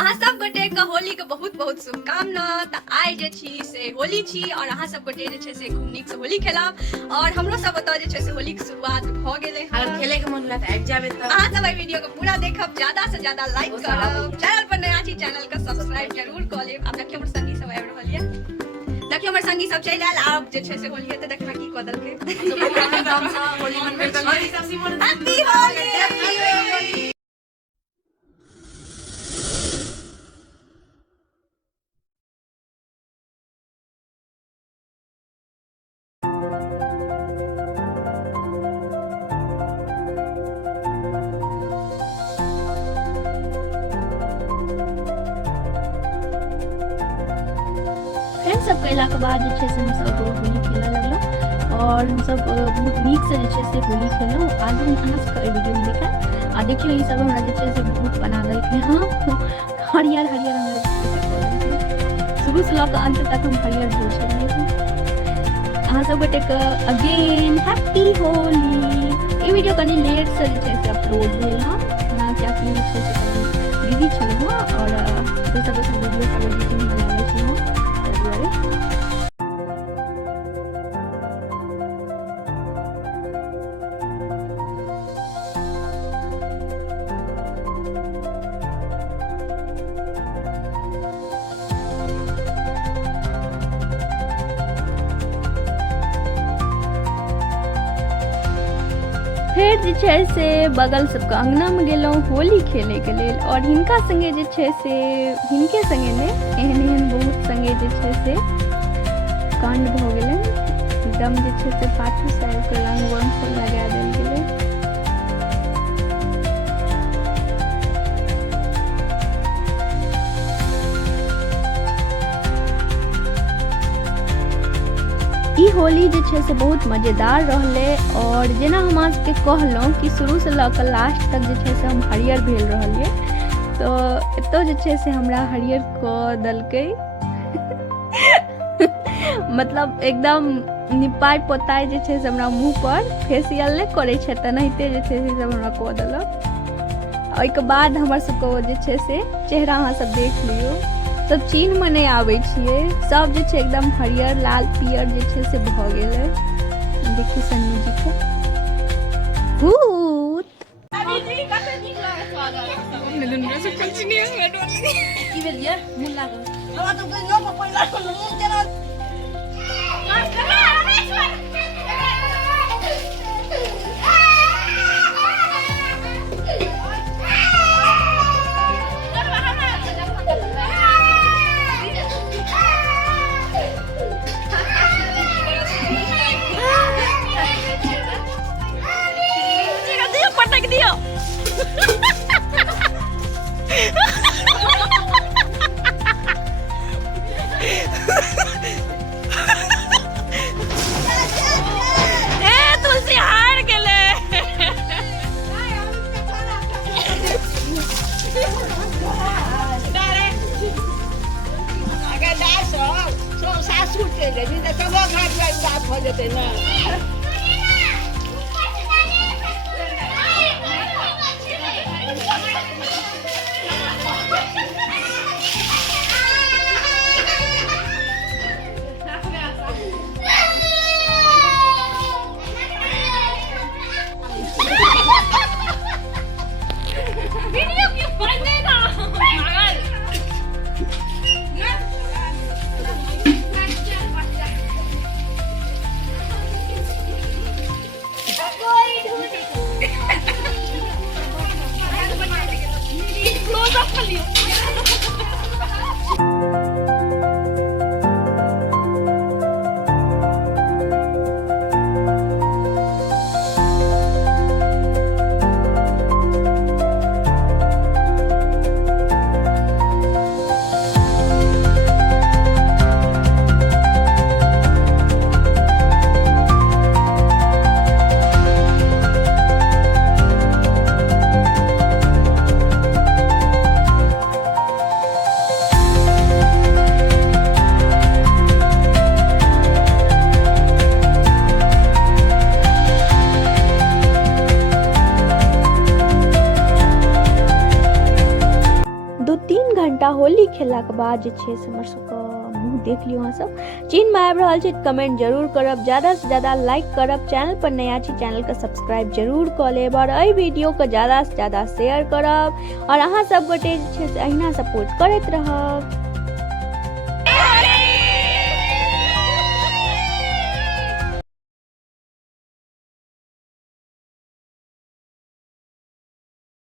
अहाँ सब गोटे के होली के बहुत बहुत शुभकामना। त आइ जे छी से होली छी और अहाँ सब गोटे जे छै से खूब नीक से होली खेलब और हमरो सब ओतऽ जे छै से होली के शुरुआत भ गेलै। अगर खेले के मन हुआ त आबि जाबे त अहाँ सब एहि वीडियो के पूरा देखब, ज्यादा से ज्यादा लाइक करब, चैनल पर नया छी चैनल के सब्सक्राइब जरूर क लेब। आब देखियो हमर संगी सब आबि रहल ये, देखियो हमर संगी सब चलि आयल। आब जे छै से होली हेतै, देखना की क देलकै। होली मनबै त होली सब सिमन हैप्पी होली। फ्रेंड सब कयला के बाद जे छै से हम सब होली खेलऽ लगलहुँ और हम सब बहुत नीक से जे छै से होली खेलहुँ। आगे हम अहाँ सबके एहि वीडियो में देखा आ देखियो ई सब हमरा जे छै से बहुत बना देलकै हँ। हरियर हरियर हमरा शुरू से लऽ कऽ अंत तक हम हरियर भेल छलियै। अहाँ सब गोटे के अगेन हैप्पी होली। ई वीडियो कनि लेट से जे छै से अपलोड भेल हँ, कियाकि जे छै से कनि बिजी छलहुँ और दोसर वीडियो सब एडिटिंग में लागल छलहुँ ताहि दुआरे। फिर जे छै से बगल सबके अंगना में गेलहुँ होली खेले के लेल और हिनका संगे जे छै से हिनके संगे ने एहन एहन बहुत संगे जे छै से कांड भ गेलै। एकदम जे छै से पाछू से आबि कऽ रंग वंग सब लगा देल गेलै। ई होली जे छै से बहुत मजेदार रहले और जेना हम अहाँ सबके कहलहुँ कि शुरू से लऽ कऽ लास्ट तक जे छै से हम हरियर भेल रहलियै, तो एतौ जे छै से हमरा हरियर कऽ देलकै। मतलब एकदम निपाय पोताय जे छै से हमरा मुँह पर फेसियल नहि करै छै तेनाहिते जे छै से सब हमरा कऽ देलक। ओहिके बाद हमर सबके जे छै से चेहरा अहाँ सब देख लियौ, सब चिन्ह में नहीं आबै छियै, सब जे छै एकदम हरियर लाल पियर जे छै से भ गेलै। देखिए सन्नी जी के भूत की भेलिए मुन लागल 2-3 घंटा होली खेलला के बाद जे छै से हमर सबके मुँह देख लियौ अहाँ सब। चीन में आबि रहल छै कमेंट जरूर करब, ज्यादा से ज्यादा लाइक करब, चैनल पर नया छी चैनल के सब्सक्राइब जरूर कऽ लेब और एहि वीडियो के ज्यादा से ज्यादा शेयर करब और अहाँ सब गोटे जे छै से अहिना सपोर्ट करैत रहब।